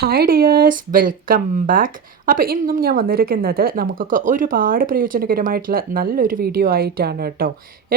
Hi dears, welcome back. അപ്പോൾ ഇന്നും ഞാൻ വന്നിരിക്കുന്നത് നമുക്കൊക്കെ ഒരുപാട് പ്രയോജനകരമായിട്ടുള്ള നല്ലൊരു വീഡിയോ ആയിട്ടാണ് കേട്ടോ.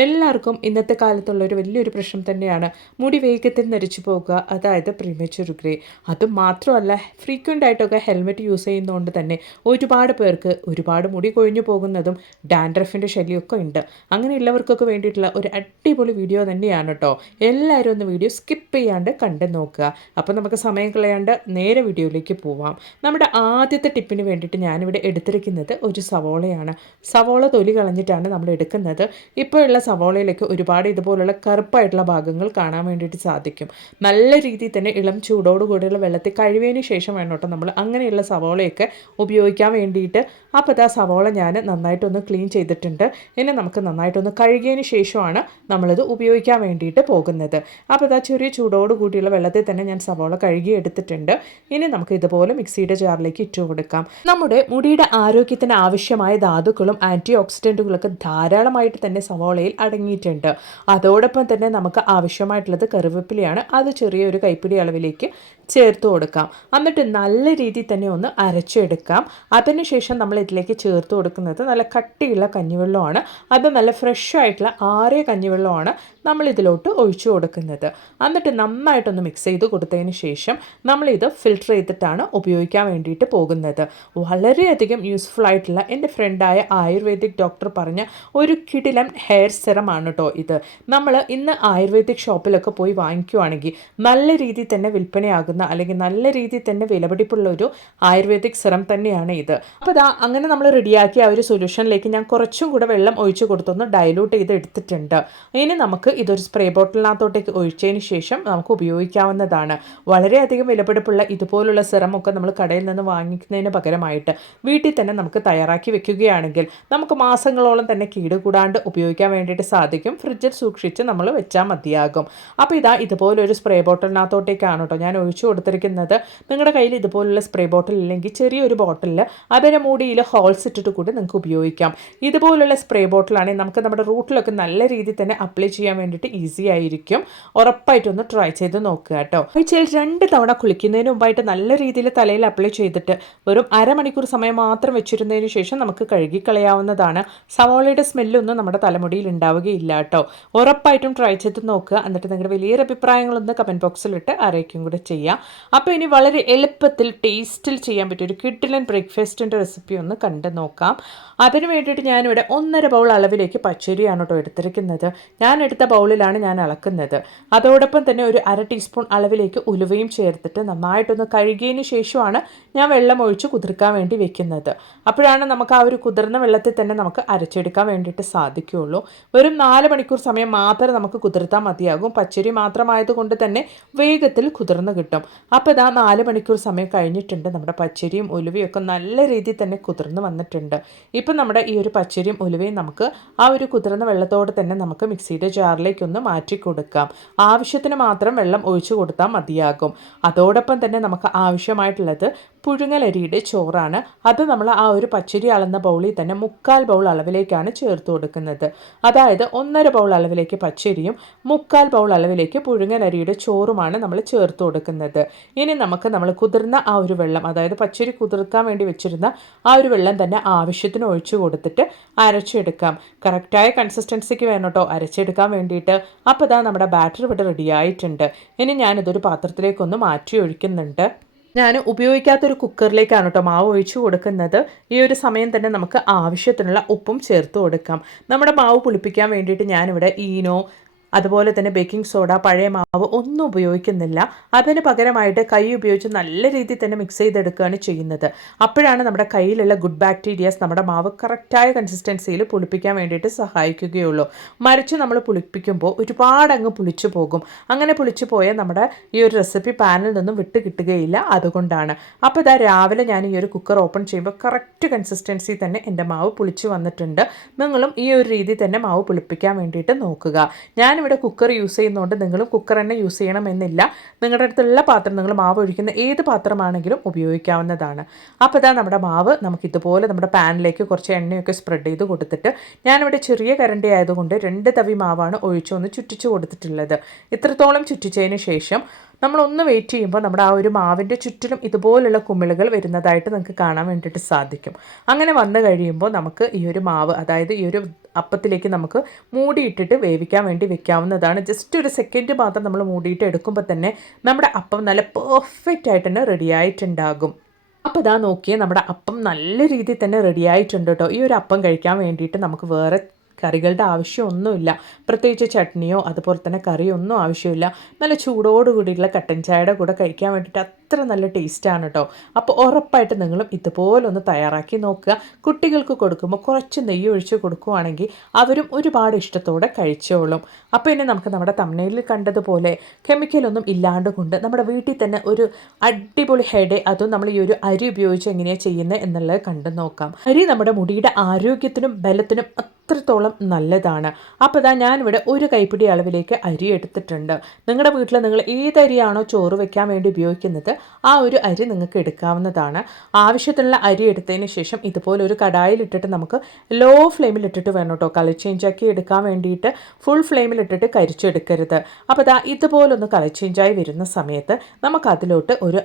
എല്ലാവർക്കും ഇന്നത്തെ കാലത്തുള്ളൊരു വലിയൊരു പ്രശ്നം തന്നെയാണ് മുടി വേഗത്തിൽ നരച്ചു പോകുക, അതായത് പ്രീമച്വർ ഗ്രേ. അതും മാത്രമല്ല, ഫ്രീക്വൻ്റ് ആയിട്ടൊക്കെ ഹെൽമെറ്റ് യൂസ് ചെയ്യുന്നതുകൊണ്ട് തന്നെ ഒരുപാട് പേർക്ക് ഒരുപാട് മുടി കൊഴിഞ്ഞു പോകുന്നതും ഡാൻഡ്രഫിൻ്റെ ശല്യമൊക്കെ ഉണ്ട്. അങ്ങനെയുള്ളവർക്കൊക്കെ വേണ്ടിയിട്ടുള്ള ഒരു അടിപൊളി വീഡിയോ തന്നെയാണ് കേട്ടോ. എല്ലാവരും ഒന്ന് വീഡിയോ സ്കിപ്പ് ചെയ്യാണ്ട് കണ്ടു നോക്കുക. അപ്പോൾ നമുക്ക് സമയം കളയാണ്ട് നേരെ വീഡിയോയിലേക്ക് പോവാം. നമ്മുടെ ആദ്യത്തെ ടിപ്പിന് വേണ്ടിയിട്ട് ഞാനിവിടെ എടുത്തിരിക്കുന്നത് ഒരു സവോളയാണ്. സവോള തൊലി കളഞ്ഞിട്ടാണ് നമ്മൾ എടുക്കുന്നത്. ഇപ്പോഴുള്ള സവോളയിലേക്ക് ഒരുപാട് ഇതുപോലുള്ള കറുപ്പായിട്ടുള്ള ഭാഗങ്ങൾ കാണാൻ വേണ്ടിയിട്ട് സാധിക്കും. നല്ല രീതിയിൽ തന്നെ ഇളം ചൂടോടുകൂടിയുള്ള വെള്ളത്തിൽ കഴുകിയതിന് ശേഷം വേണം കേട്ടോ നമ്മൾ അങ്ങനെയുള്ള സവോളയൊക്കെ ഉപയോഗിക്കാൻ വേണ്ടിയിട്ട്. അപ്പോൾ ഇതാ സവോള ഞാൻ നന്നായിട്ടൊന്ന് ക്ലീൻ ചെയ്തിട്ടുണ്ട്. ഇനി നമുക്ക് നന്നായിട്ടൊന്ന് കഴുകിയതിന് ശേഷമാണ് നമ്മളിത് ഉപയോഗിക്കാൻ വേണ്ടിയിട്ട് പോകുന്നത്. അപ്പോൾ ഇതാ ചെറിയ ചൂടോടുകൂടിയുള്ള വെള്ളത്തിൽ തന്നെ ഞാൻ സവോള കഴുകി എടുത്തിട്ടുണ്ട്. ഇനി നമുക്ക് ഇതുപോലെ മിക്സിയുടെ ജാറിലേക്ക് ഇട്ട് കൊടുക്കാം. നമ്മുടെ മുടിയുടെ ആരോഗ്യത്തിന് ആവശ്യമായ ധാതുക്കളും ആൻറ്റി ഓക്സിഡൻറ്റുകളൊക്കെ ധാരാളമായിട്ട് തന്നെ സവോളയിൽ അടങ്ങിയിട്ടുണ്ട്. അതോടൊപ്പം തന്നെ നമുക്ക് ആവശ്യമായിട്ടുള്ളത് കറിവേപ്പിലയാണ്. അത് ചെറിയൊരു കൈപ്പിടി അളവിലേക്ക് ചേർത്ത് കൊടുക്കാം. എന്നിട്ട് നല്ല രീതിയിൽ തന്നെ ഒന്ന് അരച്ചെടുക്കാം. അതിനുശേഷം നമ്മൾ ഇതിലേക്ക് ചേർത്ത് കൊടുക്കുന്നത് നല്ല കട്ടിയുള്ള കഞ്ഞിവെള്ളമാണ്. അത് നല്ല ഫ്രഷ് ആയിട്ടുള്ള ആറിയ കഞ്ഞിവെള്ളമാണ് നമ്മൾ ഇതിലോട്ട് ഒഴിച്ചു കൊടുക്കുന്നത്. എന്നിട്ട് നന്നായിട്ടൊന്ന് മിക്സ് ചെയ്ത് കൊടുത്തതിന് ശേഷം നമ്മളിത് ഫിൽറ്റർ ചെയ്തിട്ടാണ് ഉപയോഗിക്കാൻ വേണ്ടിയിട്ട് പോകുന്നത്. വളരെയധികം യൂസ്ഫുൾ ആയിട്ടുള്ള എൻ്റെ ഫ്രണ്ടായ ആയുർവേദിക് ഡോക്ടർ പറഞ്ഞ ഒരു കിടിലൻ ഹെയർ സെറമാണ് കേട്ടോ ഇത്. നമ്മൾ ഇന്ന് ആയുർവേദിക് ഷോപ്പിലൊക്കെ പോയി വാങ്ങിക്കുവാണെങ്കിൽ നല്ല രീതിയിൽ തന്നെ വിൽപ്പനയാകുന്ന അല്ലെങ്കിൽ നല്ല രീതിയിൽ തന്നെ വിലപിടിപ്പുള്ള ഒരു ആയുർവേദിക് സെറം തന്നെയാണ് ഇത്. അപ്പോൾ അങ്ങനെ നമ്മൾ റെഡിയാക്കിയ ആ ഒരു സൊല്യൂഷനിലേക്ക് ഞാൻ കുറച്ചും കൂടെ വെള്ളം ഒഴിച്ച് കൊടുത്തൊന്ന് ഡൈലൂട്ട് ചെയ്ത് എടുത്തിട്ടുണ്ട്. ഇനി നമുക്ക് ഇതൊരു സ്പ്രേ ബോട്ടിലിനകത്തോട്ടേക്ക് ഒഴിച്ചതിന് ശേഷം നമുക്ക് ഉപയോഗിക്കാവുന്നതാണ്. വളരെയധികം വിലപിടിപ്പുള്ള ഇതുപോലുള്ള സിറമൊക്കെ നമ്മൾ കടയിൽ നിന്ന് വാങ്ങിക്കുന്നതിന് പകരമായിട്ട് വീട്ടിൽ തന്നെ നമുക്ക് തയ്യാറാക്കി വെക്കുകയാണെങ്കിൽ നമുക്ക് മാസങ്ങളോളം തന്നെ കേടുകൂടാണ്ട് ഉപയോഗിക്കാൻ വേണ്ടിയിട്ട് സാധിക്കും. ഫ്രിഡ്ജിൽ സൂക്ഷിച്ച് നമ്മൾ വെച്ചാൽ മതിയാകും. അപ്പോൾ ഇതുപോലൊരു സ്പ്രേ ബോട്ടിലിനകത്തോട്ടേക്കാണ് കേട്ടോ ഞാൻ ഒഴിച്ചു കൊടുത്തിരിക്കുന്നത്. നിങ്ങളുടെ കയ്യിൽ ഇതുപോലുള്ള സ്പ്രേ ബോട്ടിൽ ഇല്ലെങ്കിൽ ചെറിയൊരു ബോട്ടിലിൽ അതിൻ്റെ മൂടിയിൽ ഹോൾസ് ഇട്ടിട്ട് കൂടി നിങ്ങൾക്ക് ഉപയോഗിക്കാം. ഇതുപോലുള്ള സ്പ്രേ ബോട്ടിലാണെങ്കിൽ നമുക്ക് നമ്മുടെ റൂട്ടിലൊക്കെ നല്ല രീതിയിൽ തന്നെ അപ്ലൈ ചെയ്യാൻ വേണ്ടിയിട്ട് ഈസി ആയിരിക്കും. ഉറപ്പായിട്ടൊന്ന് ട്രൈ ചെയ്ത് നോക്കുക കേട്ടോ. ആഴ്ചയിൽ 2 തവണ കുളിക്കുന്നതിന് മുമ്പായിട്ട് നല്ല രീതിയിൽ തലയിൽ അപ്ലൈ ചെയ്തിട്ട് വെറും അരമണിക്കൂർ സമയം മാത്രം വെച്ചിരുന്നതിന് ശേഷം നമുക്ക് കഴുകിക്കളയാവുന്നതാണ്. സവോളയുടെ സ്മെല്ലൊന്നും നമ്മുടെ തലമുടിയിൽ ഉണ്ടാവുകയില്ല കേട്ടോ. ഉറപ്പായിട്ടും ട്രൈ ചെയ്ത് നോക്കുക. എന്നിട്ട് നിങ്ങളുടെ വലിയൊരു അഭിപ്രായങ്ങളൊന്ന് കമൻറ്റ് ബോക്സിലിട്ട് അറിയിക്കും കൂടെ ചെയ്യാം. അപ്പോൾ ഇനി വളരെ എളുപ്പത്തിൽ ടേസ്റ്റിൽ ചെയ്യാൻ പറ്റിയ ഒരു കിഡിലൻ ബ്രേക്ക്ഫാസ്റ്റിൻ്റെ റെസിപ്പി ഒന്ന് കണ്ടു നോക്കാം. അതിന് വേണ്ടിയിട്ട് ഞാനിവിടെ 1.5 ബൗൾ അളവിലേക്ക് പച്ചരിയാണ് കേട്ടോ എടുത്തിരിക്കുന്നത്. ഞാൻ എടുത്ത ബൗളിലാണ് ഞാൻ അളക്കുന്നത്. അതോടൊപ്പം തന്നെ ഒരു 1/2 ടീസ്പൂൺ അളവിലേക്ക് ഉലുവയും ചേർത്തിട്ട് നന്നായിട്ടൊന്ന് കഴുകിയതിന് ശേഷമാണ് ഞാൻ വെള്ളം ഒഴിച്ച് കുതിർക്കാൻ വേണ്ടി വെക്കുന്നത്. അപ്പോഴാണ് നമുക്ക് ആ ഒരു കുതിർന്ന വെള്ളത്തിൽ തന്നെ നമുക്ക് അരച്ചെടുക്കാൻ വേണ്ടിയിട്ട് സാധിക്കുകയുള്ളൂ. വെറും 4 മണിക്കൂർ സമയം മാത്രം നമുക്ക് കുതിർത്താൽ മതിയാകും. പച്ചരി മാത്രമായതുകൊണ്ട് തന്നെ വേഗത്തിൽ കുതിർന്ന് കിട്ടും. അപ്പോൾ 4 മണിക്കൂർ സമയം കഴിഞ്ഞിട്ടുണ്ട്. നമ്മുടെ പച്ചരിയും ഉലുവയും ഒക്കെ നല്ല രീതിയിൽ തന്നെ കുതിർന്ന് വന്നിട്ടുണ്ട്. ഇപ്പം നമ്മുടെ ഈ ഒരു പച്ചരിയും ഉലുവയും നമുക്ക് ആ ഒരു കുതിർന്ന വെള്ളത്തോടെ തന്നെ നമുക്ക് മിക്സിയുടെ ജാറിലേക്കൊന്ന് മാറ്റി കൊടുക്കാം. ആവശ്യത്തിന് മാത്രം വെള്ളം ഒഴിച്ചു കൊടുത്താൽ മതിയാകും. അതോടൊപ്പം തന്നെ നമുക്ക് ആവശ്യമായിട്ടുള്ളത് പുഴുങ്ങലരിയുടെ ചോറാണ്. അത് നമ്മൾ ആ ഒരു പച്ചരി അളന്ന ബൗളിൽ തന്നെ 3/4 ബൗൾ അളവിലേക്കാണ് ചേർത്ത് കൊടുക്കുന്നത്. അതായത് 1.5 ബൗൾ അളവിലേക്ക് പച്ചരിയും 3/4 ബൗൾ അളവിലേക്ക് പുഴുങ്ങലരിയുടെ ചോറുമാണ് നമ്മൾ ചേർത്ത് കൊടുക്കുന്നത്. ഇനി നമുക്ക് നമ്മൾ കുതിർന്ന ആ ഒരു വെള്ളം, അതായത് പച്ചരി കുതിർക്കാൻ വേണ്ടി വെച്ചിരുന്ന ആ ഒരു വെള്ളം തന്നെ ആവശ്യത്തിന് ഒഴിച്ചു കൊടുത്തിട്ട് അരച്ചെടുക്കാം. കറക്റ്റായ കൺസിസ്റ്റൻസിക്ക് വേണം കേട്ടോ അരച്ചെടുക്കാൻ വേണ്ടിയിട്ട്. അപ്പോൾ നമ്മുടെ ബാറ്റർ ഇവിടെ റെഡി ആയിട്ടുണ്ട്. ഇനി ഞാനിതൊരു പാത്രത്തിലേക്കൊന്ന് മാറ്റി ഒഴിക്കുന്നുണ്ട്. ഞാൻ ഉപയോഗിക്കാത്തൊരു കുക്കറിലേക്കാണ് കേട്ടോ മാവ് ഒഴിച്ചു കൊടുക്കുന്നത്. ഈ ഒരു സമയം തന്നെ നമുക്ക് ആവശ്യത്തിനുള്ള ഉപ്പും ചേർത്ത് കൊടുക്കാം. നമ്മുടെ മാവ് പുളിപ്പിക്കാൻ വേണ്ടിയിട്ട് ഞാനിവിടെ ഈനോ അതുപോലെ തന്നെ ബേക്കിംഗ് സോഡ, പഴയ മാവ് ഒന്നും ഉപയോഗിക്കുന്നില്ല. അതിന് പകരമായിട്ട് കൈ ഉപയോഗിച്ച് നല്ല രീതിയിൽ തന്നെ മിക്സ് ചെയ്തെടുക്കുകയാണ് ചെയ്യുന്നത്. അപ്പോഴാണ് നമ്മുടെ കയ്യിലുള്ള ഗുഡ് ബാക്ടീരിയാസ് നമ്മുടെ മാവ് കറക്റ്റായ കൺസിസ്റ്റൻസിയിൽ പുളിപ്പിക്കാൻ വേണ്ടിയിട്ട് സഹായിക്കുകയുള്ളൂ. മറിച്ച് നമ്മൾ പുളിപ്പിക്കുമ്പോൾ ഒരുപാട് അങ്ങ് പുളിച്ചു പോകും. അങ്ങനെ പുളിച്ചു പോയാൽ നമ്മുടെ ഈ ഒരു റെസിപ്പി പാനിൽ നിന്നും വിട്ട് കിട്ടുകയില്ല. അതുകൊണ്ടാണ്. അപ്പോൾ രാവിലെ ഞാൻ ഈ ഒരു കുക്കർ ഓപ്പൺ ചെയ്യുമ്പോൾ കറക്റ്റ് കൺസിസ്റ്റൻസി തന്നെ എൻ്റെ മാവ് പുളിച്ചു വന്നിട്ടുണ്ട്. നിങ്ങളും ഈ ഒരു രീതി തന്നെ മാവ് പുളിപ്പിക്കാൻ വേണ്ടിയിട്ട് നോക്കുക. ഞാനിവിടെ കുക്കർ യൂസ് ചെയ്യുന്നതുകൊണ്ട് നിങ്ങളും കുക്കർ തന്നെ യൂസ് ചെയ്യണമെന്നില്ല. നിങ്ങളുടെ അടുത്തുള്ള പാത്രം, നിങ്ങൾ മാവ് ഒഴിക്കുന്ന ഏത് പാത്രമാണെങ്കിലും ഉപയോഗിക്കാവുന്നതാണ്. അപ്പോൾ നമ്മുടെ മാവ് നമുക്ക് ഇതുപോലെ നമ്മുടെ പാനിലേക്ക് കുറച്ച് എണ്ണയൊക്കെ സ്പ്രെഡ് ചെയ്ത് കൊടുത്തിട്ട്, ഞാനിവിടെ ചെറിയ കരണ്ടി ആയതുകൊണ്ട് 2 തവി മാവാണ് ഒഴിച്ചൊന്ന് ചുറ്റിച്ച് കൊടുത്തിട്ടുള്ളത്. ഇത്രത്തോളം ചുറ്റിച്ചതിന് ശേഷം നമ്മളൊന്ന് വെയിറ്റ് ചെയ്യുമ്പോൾ നമ്മുടെ ആ ഒരു മാവിൻ്റെ ചുറ്റിലും ഇതുപോലുള്ള കുമിളുകൾ വരുന്നതായിട്ട് നിങ്ങൾക്ക് കാണാൻ വേണ്ടിയിട്ട് സാധിക്കും. അങ്ങനെ വന്നു കഴിയുമ്പോൾ നമുക്ക് ഈ ഒരു മാവ്, അതായത് ഈ ഒരു അപ്പത്തിലേക്ക് നമുക്ക് മൂടിയിട്ടിട്ട് വേവിക്കാൻ വേണ്ടി വെക്കാവുന്നതാണ്. ജസ്റ്റ് ഒരു സെക്കൻഡ് മാത്രം നമ്മൾ മൂടിയിട്ട് എടുക്കുമ്പോൾ തന്നെ നമ്മുടെ അപ്പം നല്ല പെർഫെക്റ്റ് ആയിട്ട് തന്നെ റെഡി ആയിട്ടുണ്ടാകും. അപ്പോൾ ഇതാ നോക്കിയേ, നമ്മുടെ അപ്പം നല്ല രീതിയിൽ തന്നെ റെഡി ആയിട്ടുണ്ട് കേട്ടോ. ഈ ഒരു അപ്പം കഴിക്കാൻ വേണ്ടിയിട്ട് നമുക്ക് വേറെ കറികളുടെ ആവശ്യമൊന്നുമില്ല. പ്രത്യേകിച്ച് ചട്നിയോ അതുപോലെ തന്നെ കറിയോ ഒന്നും ആവശ്യമില്ല. നല്ല ചൂടോടുകൂടിയുള്ള കട്ടൻ ചായയുടെ കൂടെ കഴിക്കാൻ വേണ്ടിയിട്ട് അത്ര നല്ല ടേസ്റ്റാണ് കേട്ടോ. അപ്പോൾ ഉറപ്പായിട്ട് നിങ്ങളും ഇതുപോലൊന്ന് തയ്യാറാക്കി നോക്കുക. കുട്ടികൾക്ക് കൊടുക്കുമ്പോൾ കുറച്ച് നെയ്യ് ഒഴിച്ച് കൊടുക്കുകയാണെങ്കിൽ അവരും ഒരുപാട് ഇഷ്ടത്തോടെ കഴിച്ചോളും. അപ്പോൾ ഇനി നമുക്ക് നമ്മുടെ തമ്മനയിൽ കണ്ടതുപോലെ കെമിക്കലൊന്നും ഇല്ലാണ്ട് കൊണ്ട് നമ്മുടെ വീട്ടിൽ തന്നെ ഒരു അടിപൊളി ഹെഡ്, അതും നമ്മൾ ഈ ഒരു അരി ഉപയോഗിച്ച് എങ്ങനെയാണ് ചെയ്യുന്നത് എന്നുള്ളത് കണ്ടു നോക്കാം. അരി നമ്മുടെ മുടിയുടെ ആരോഗ്യത്തിനും ബലത്തിനും അത്രത്തോളം നല്ലതാണ്. അപ്പോൾ ഇതാ ഞാനിവിടെ ഒരു കൈപ്പിടി അളവിലേക്ക് അരി എടുത്തിട്ടുണ്ട്. നിങ്ങളുടെ വീട്ടിൽ നിങ്ങൾ ഏതരിയാണോ ചോറ് വെക്കാൻ വേണ്ടി ഉപയോഗിക്കുന്നത് ആ ഒരു അരി നിങ്ങൾക്ക് എടുക്കാവുന്നതാണ്. ആവശ്യത്തിനുള്ള അരി എടുത്തതിന് ശേഷം ഇതുപോലെ ഒരു കടായിലിട്ടിട്ട് നമുക്ക് ലോ ഫ്ലെയിമിലിട്ടിട്ട് വേണം കേട്ടോ കളർ ചേഞ്ചാക്കി എടുക്കാൻ വേണ്ടിയിട്ട്. ഫുൾ ഫ്ലെയിമിലിട്ടിട്ട് കരിച്ചെടുക്കരുത്. അപ്പോൾ ഇതാ ഇതുപോലൊന്ന് കളർ ചേഞ്ചായി വരുന്ന സമയത്ത് നമുക്കതിലോട്ട് ഒരു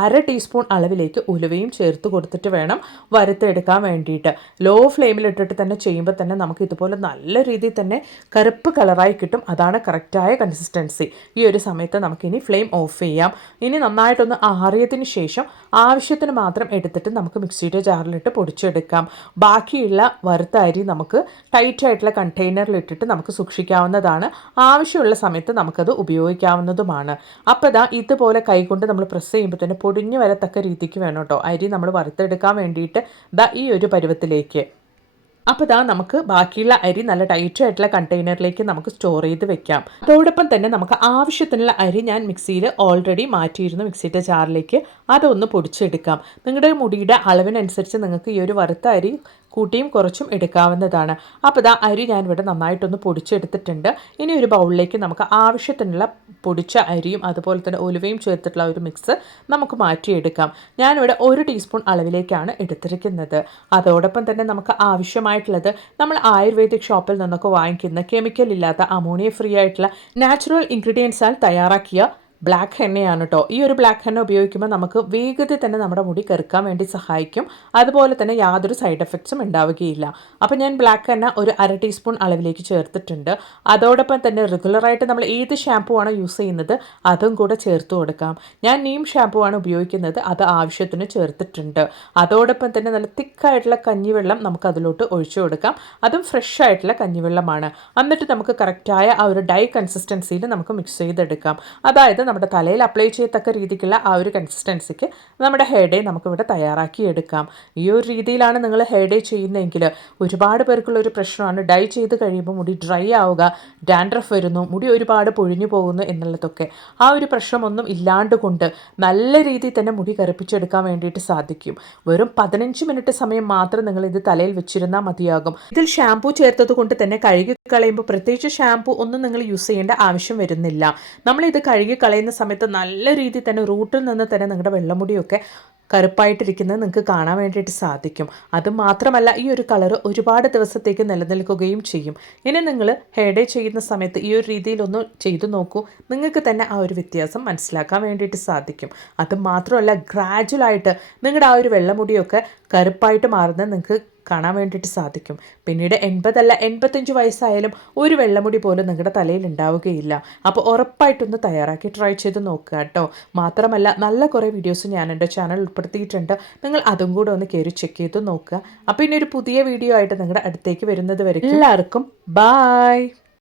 1/2 ടീസ്പൂൺ അളവിലേക്ക് ഉലുവയും ചേർത്ത് കൊടുത്തിട്ട് വേണം വറുത്തെടുക്കാൻ വേണ്ടിയിട്ട്. ലോ ഫ്ലെയിമിലിട്ടിട്ട് തന്നെ ചെയ്യുമ്പോൾ തന്നെ നമുക്ക് ഇതുപോലെ നല്ല രീതിയിൽ തന്നെ കറുപ്പ് കളറായി കിട്ടും. അതാണ് കറക്റ്റായ കൺസിസ്റ്റൻസി. ഈ ഒരു സമയത്ത് നമുക്കിനി ഫ്ലെയിം ഓഫ് ചെയ്യാം. ഇനി നന്നായിട്ടൊന്ന് ആറിയതിന് ശേഷം ആവശ്യത്തിന് മാത്രം എടുത്തിട്ട് നമുക്ക് മിക്സിയുടെ ജാറിലിട്ട് പൊടിച്ചെടുക്കാം. ബാക്കിയുള്ള വറുത്ത അരി നമുക്ക് ടൈറ്റായിട്ടുള്ള കണ്ടെയ്നറിലിട്ടിട്ട് നമുക്ക് സൂക്ഷിക്കാവുന്നതാണ്. ആവശ്യമുള്ള സമയത്ത് നമുക്കത് ഉപയോഗിക്കാവുന്നതുമാണ്. അപ്പോൾ ഇതാ ഇതുപോലെ കൈകൊണ്ട് നമ്മൾ പ്രസ് ചെയ്യുമ്പോൾ തന്നെ പൊടിഞ്ഞു വരത്തക്ക രീതിക്ക് വേണം കേട്ടോ അരി നമ്മൾ വറുത്തെടുക്കാൻ വേണ്ടിയിട്ട്. ഈ ഒരു പരുവത്തിലേക്ക്. അപ്പോൾ ഇതാ നമുക്ക് ബാക്കിയുള്ള അരി നല്ല ടൈറ്റായിട്ടുള്ള കണ്ടെയ്നറിലേക്ക് നമുക്ക് സ്റ്റോർ ചെയ്ത് വെക്കാം. അതോടൊപ്പം തന്നെ നമുക്ക് ആവശ്യത്തിനുള്ള അരി ഞാൻ മിക്സിയിൽ ഓൾറെഡി മാറ്റിയിരുന്നു മിക്സിയുടെ ജാറിലേക്ക്. അതൊന്ന് പൊടിച്ചെടുക്കാം. നിങ്ങളുടെ മുടിയുടെ അളവിനനുസരിച്ച് നിങ്ങൾക്ക് ഈ ഒരു വറുത്ത അരി കൂട്ടിയും കുറച്ചും എടുക്കാവുന്നതാണ്. അപ്പോൾ ഇതാ അരി ഞാനിവിടെ നന്നായിട്ടൊന്ന് പൊടിച്ചെടുത്തിട്ടുണ്ട്. ഇനി ഒരു ബൗളിലേക്ക് നമുക്ക് ആവശ്യത്തിനുള്ള പൊടിച്ച അരിയും അതുപോലെ തന്നെ ഉലുവയും ചേർത്തിട്ടുള്ള ഒരു മിക്സ് നമുക്ക് മാറ്റിയെടുക്കാം. ഞാനിവിടെ 1 ടീസ്പൂൺ അളവിലേക്കാണ് എടുത്തിരിക്കുന്നത്. അതോടൊപ്പം തന്നെ നമുക്ക് ആവശ്യമായിട്ടുള്ളത് നമ്മൾ ആയുർവേദിക് ഷോപ്പിൽ നിന്നൊക്കെ വാങ്ങിക്കുന്ന കെമിക്കൽ ഇല്ലാത്ത അമോണിയ ഫ്രീ ആയിട്ടുള്ള നാച്ചുറൽ ഇൻഗ്രീഡിയൻസാൽ തയ്യാറാക്കിയ ബ്ലാക്ക് ഹെന്നയാണ് കേട്ടോ. ഈ ഒരു ബ്ലാക്ക് ഹെന്ന ഉപയോഗിക്കുമ്പോൾ നമുക്ക് വേഗത്തിൽ തന്നെ നമ്മുടെ മുടി കറുക്കാൻ വേണ്ടി സഹായിക്കും. അതുപോലെ തന്നെ യാതൊരു സൈഡ് എഫക്ട്സും ഉണ്ടാവുകയില്ല. അപ്പോൾ ഞാൻ ബ്ലാക്ക് ഹെന്ന ഒരു 1/2 ടീസ്പൂൺ അളവിലേക്ക് ചേർത്തിട്ടുണ്ട്. അതോടൊപ്പം തന്നെ റെഗുലറായിട്ട് നമ്മൾ ഏത് ഷാമ്പൂ ആണോ യൂസ് ചെയ്യുന്നത് അതും കൂടെ ചേർത്ത് കൊടുക്കാം. ഞാൻ നീം ഷാമ്പൂ ആണ് ഉപയോഗിക്കുന്നത്. അത് ആവശ്യത്തിന് ചേർത്തിട്ടുണ്ട്. അതോടൊപ്പം തന്നെ നല്ല തിക്കായിട്ടുള്ള കഞ്ഞിവെള്ളം നമുക്ക് അതിലോട്ട് ഒഴിച്ചു കൊടുക്കാം. അതും ഫ്രഷ് ആയിട്ടുള്ള കഞ്ഞിവെള്ളമാണ്. എന്നിട്ട് നമുക്ക് കറക്റ്റായ ആ ഒരു ഡൈ കൺസിസ്റ്റൻസിയിൽ നമുക്ക് മിക്സ് ചെയ്തെടുക്കാം. അതായത് നമ്മുടെ തലയിൽ അപ്ലൈ ചെയ്യത്തക്ക രീതിക്കുള്ള ആ ഒരു കൺസിസ്റ്റൻസിക്ക് നമ്മുടെ ഹെയർ ഡേ നമുക്കിവിടെ തയ്യാറാക്കി എടുക്കാം. ഈ ഒരു രീതിയിലാണ് നിങ്ങൾ ഹെയർ ഡേ ചെയ്യുന്നതെങ്കിൽ ഒരുപാട് പേർക്കുള്ള ഒരു പ്രശ്നമാണ് ഡൈ ചെയ്ത് കഴിയുമ്പോൾ മുടി ഡ്രൈ ആവുക, ഡാൻഡ്രഫ് വരുന്നു, മുടി ഒരുപാട് പൊഴിഞ്ഞു പോകുന്നു എന്നുള്ളതൊക്കെ. ആ ഒരു പ്രശ്നമൊന്നും ഇല്ലാണ്ട് കൊണ്ട് നല്ല രീതിയിൽ തന്നെ മുടി കറുപ്പിച്ചെടുക്കാൻ വേണ്ടിയിട്ട് സാധിക്കും. വെറും 15 മിനിറ്റ് സമയം മാത്രം നിങ്ങൾ ഇത് തലയിൽ വെച്ചിരുന്നാൽ മതിയാകും. ഇതിൽ ഷാമ്പൂ ചേർത്തത് കൊണ്ട് തന്നെ കഴുകി കളയുമ്പോൾ പ്രത്യേകിച്ച് ഷാമ്പൂ ഒന്നും നിങ്ങൾ യൂസ് ചെയ്യേണ്ട ആവശ്യം വരുന്നില്ല. നമ്മളിത് കഴുകി കളയുന്ന സമയത്ത് നല്ല രീതിയിൽ തന്നെ റൂട്ടിൽ നിന്ന് തന്നെ നിങ്ങളുടെ വെള്ളമുടിയൊക്കെ കറുപ്പായിട്ടിരിക്കുന്നത് നിങ്ങൾക്ക് കാണാൻ വേണ്ടിയിട്ട് സാധിക്കും. അതുമാത്രമല്ല ഈ ഒരു കളർ ഒരുപാട് ദിവസത്തേക്ക് നിലനിൽക്കുകയും ചെയ്യും. ഇനി നിങ്ങൾ ഹെയർ ഡേ ചെയ്യുന്ന സമയത്ത് ഈ ഒരു രീതിയിലൊന്ന് ചെയ്തു നോക്കൂ. നിങ്ങൾക്ക് തന്നെ ആ ഒരു വ്യത്യാസം മനസ്സിലാക്കാൻ വേണ്ടിയിട്ട് സാധിക്കും. അതുമാത്രമല്ല ഗ്രാജുവലായിട്ട് നിങ്ങളുടെ ആ ഒരു വെള്ളമുടിയൊക്കെ കറുപ്പായിട്ട് മാറുന്നത് നിങ്ങൾക്ക് കാണാൻ വേണ്ടിയിട്ട് സാധിക്കും. പിന്നീട് 80 അല്ല 85 വയസ്സായാലും ഒരു വെള്ളമുടി പോലും നിങ്ങളുടെ തലയിൽ ഉണ്ടാവുകയില്ല. അപ്പോൾ ഉറപ്പായിട്ടൊന്ന് തയ്യാറാക്കി ട്രൈ ചെയ്ത് നോക്കുക കേട്ടോ. മാത്രമല്ല നല്ല കുറേ വീഡിയോസ് ഞാൻ എൻ്റെ ചാനൽ ഉൾപ്പെടുത്തിയിട്ടുണ്ട്. നിങ്ങൾ അതും കൂടെ ഒന്ന് കയറി ചെക്ക് ചെയ്ത് നോക്കുക. അപ്പോൾ ഇനി ഒരു പുതിയ വീഡിയോ ആയിട്ട് നിങ്ങളുടെ അടുത്തേക്ക് വരുന്നത് വരെ എല്ലാവർക്കും ബായ്.